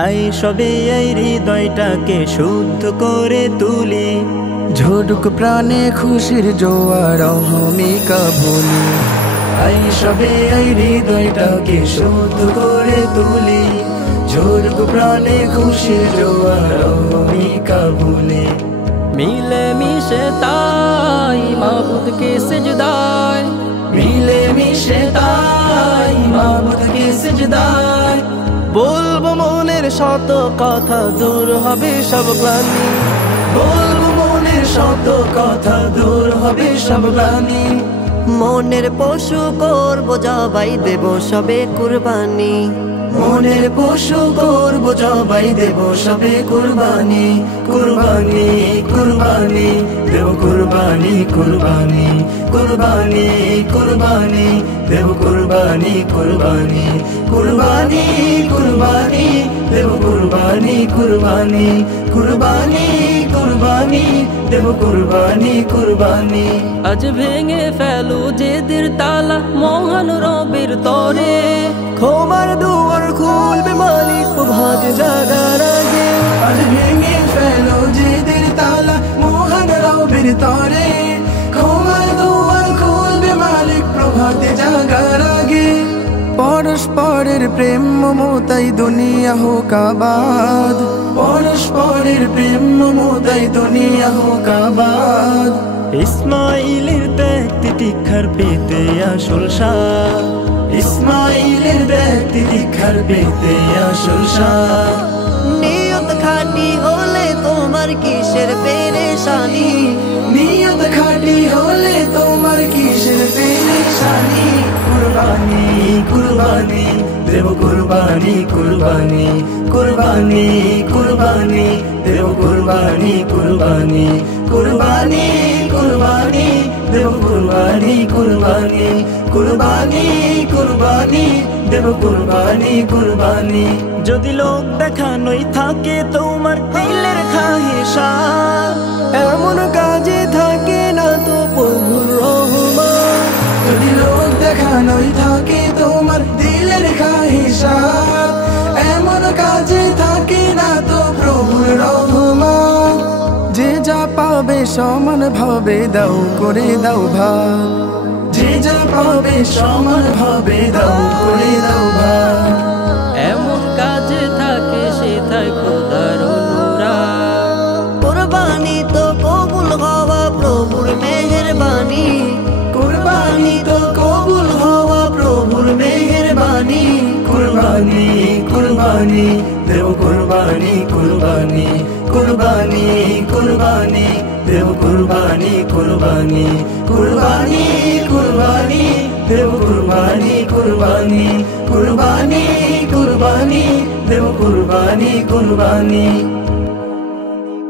I সবে এই হৃদয়টাকে শুদ্ধ করে তুলি, ঝড়ুক প্রাণে খুশির জোয়ার অহমিকা ভুলি। আই সবে এই হৃদয়টাকে শুদ্ধ করে তুলি, ঝড়ুক প্রাণে খুশির জোয়ার অহমিকা ভুলি। মিলে মিশে তাই মাবুদকে সিজদায়, মিলে মিশে তাই মাবুদকে সিজদায়, বলবো মনের শত কথা, দূর হবে সব গ্লানি। বলবো মনের শত কথা, দূর হবে সব গ্লানি। মনের পশু করব জবাই দেব সবে কুরবানি, মনের পশু করব জবাই দেব সবে কুরবানি। কুরবানি কুরবানি দেব কুরবানি, কুরবানি কুরবানি কুরবানি দেব কুরবানি, কুরবানি কুরবানি কুরবানি দেব কুরবানি, কুরবানি কুরবানি কুরবানি দেব কুরবানি, কুরবানি। আজ ভেঙে ফেলো জেদের তালা মহান রবের তরে, ক্ষমার দুয়ার খুলবে মালিক প্রভাত জাগার আগে। আজ ভেঙে ফেলো জেদের তালা মহান রবের তরে, ক্ষমার দুয়ার খুলবে মালিক প্রভাতে জাগার আগে। পরস্পরের প্রেম মমতাই দুনিয়া হোক আবাদ, পরস্পরের প্রেম মমতাই দুনিয়া হোক আবাদ। ইসমাইলের ব্যক্তি দীক্ষার পেতে আসল সার, ইসমাইলের ব্যক্তি দীক্ষার পেতে আসল সার। নিয়ত খাঁটি হলে তোমার কিসের পেরেশানি, নিয়ত খাঁটি হলে তোমার কিসের পেরেশানি। কুরবানি কুরবানি দেব কুরবানি, কুরবানি কুরবানি কুরবানি দেব কুরবানি, কুরবানি কুরবানি কুরবানি দেব কুরবানি, কুরবানি কুরবানি কুরবানি দেব কুরবানি, কুরবানি। যদি লোক দেখানোই থাকে তোমার দিলের খাহিশা, এমন কাজে থাকে না তো প্রভুর রহমান। যদি লোক দেখানোই থাকে তোমার দিলের খাহিশা, এমন কাজে থাকে না তো প্রভুর রহমান। যে যা পাবে সমান ভাবে দাও করে দাও ভাগ, যে যা পাবে সমান ভাবে দাও করে দাও ভাগ। এমন কাজে থাকে সেথায় খোদার অনুরাগ। কুরবানি তো কবুল হওয়া প্রভুর মেহেরবানি, কুরবানি তো কবুল হওয়া প্রভুর মেহেরবানি। কুরবানি কুরবানি দেব কুরবানি, কুরবানি কুরবানি কুরবানি দেব কুরবানি, কুরবানি কুরবানি কুরবানি দেব কুরবানি, কুরবানি কুরবানি কুরবানি দেব কুরবানি, কুরবানি।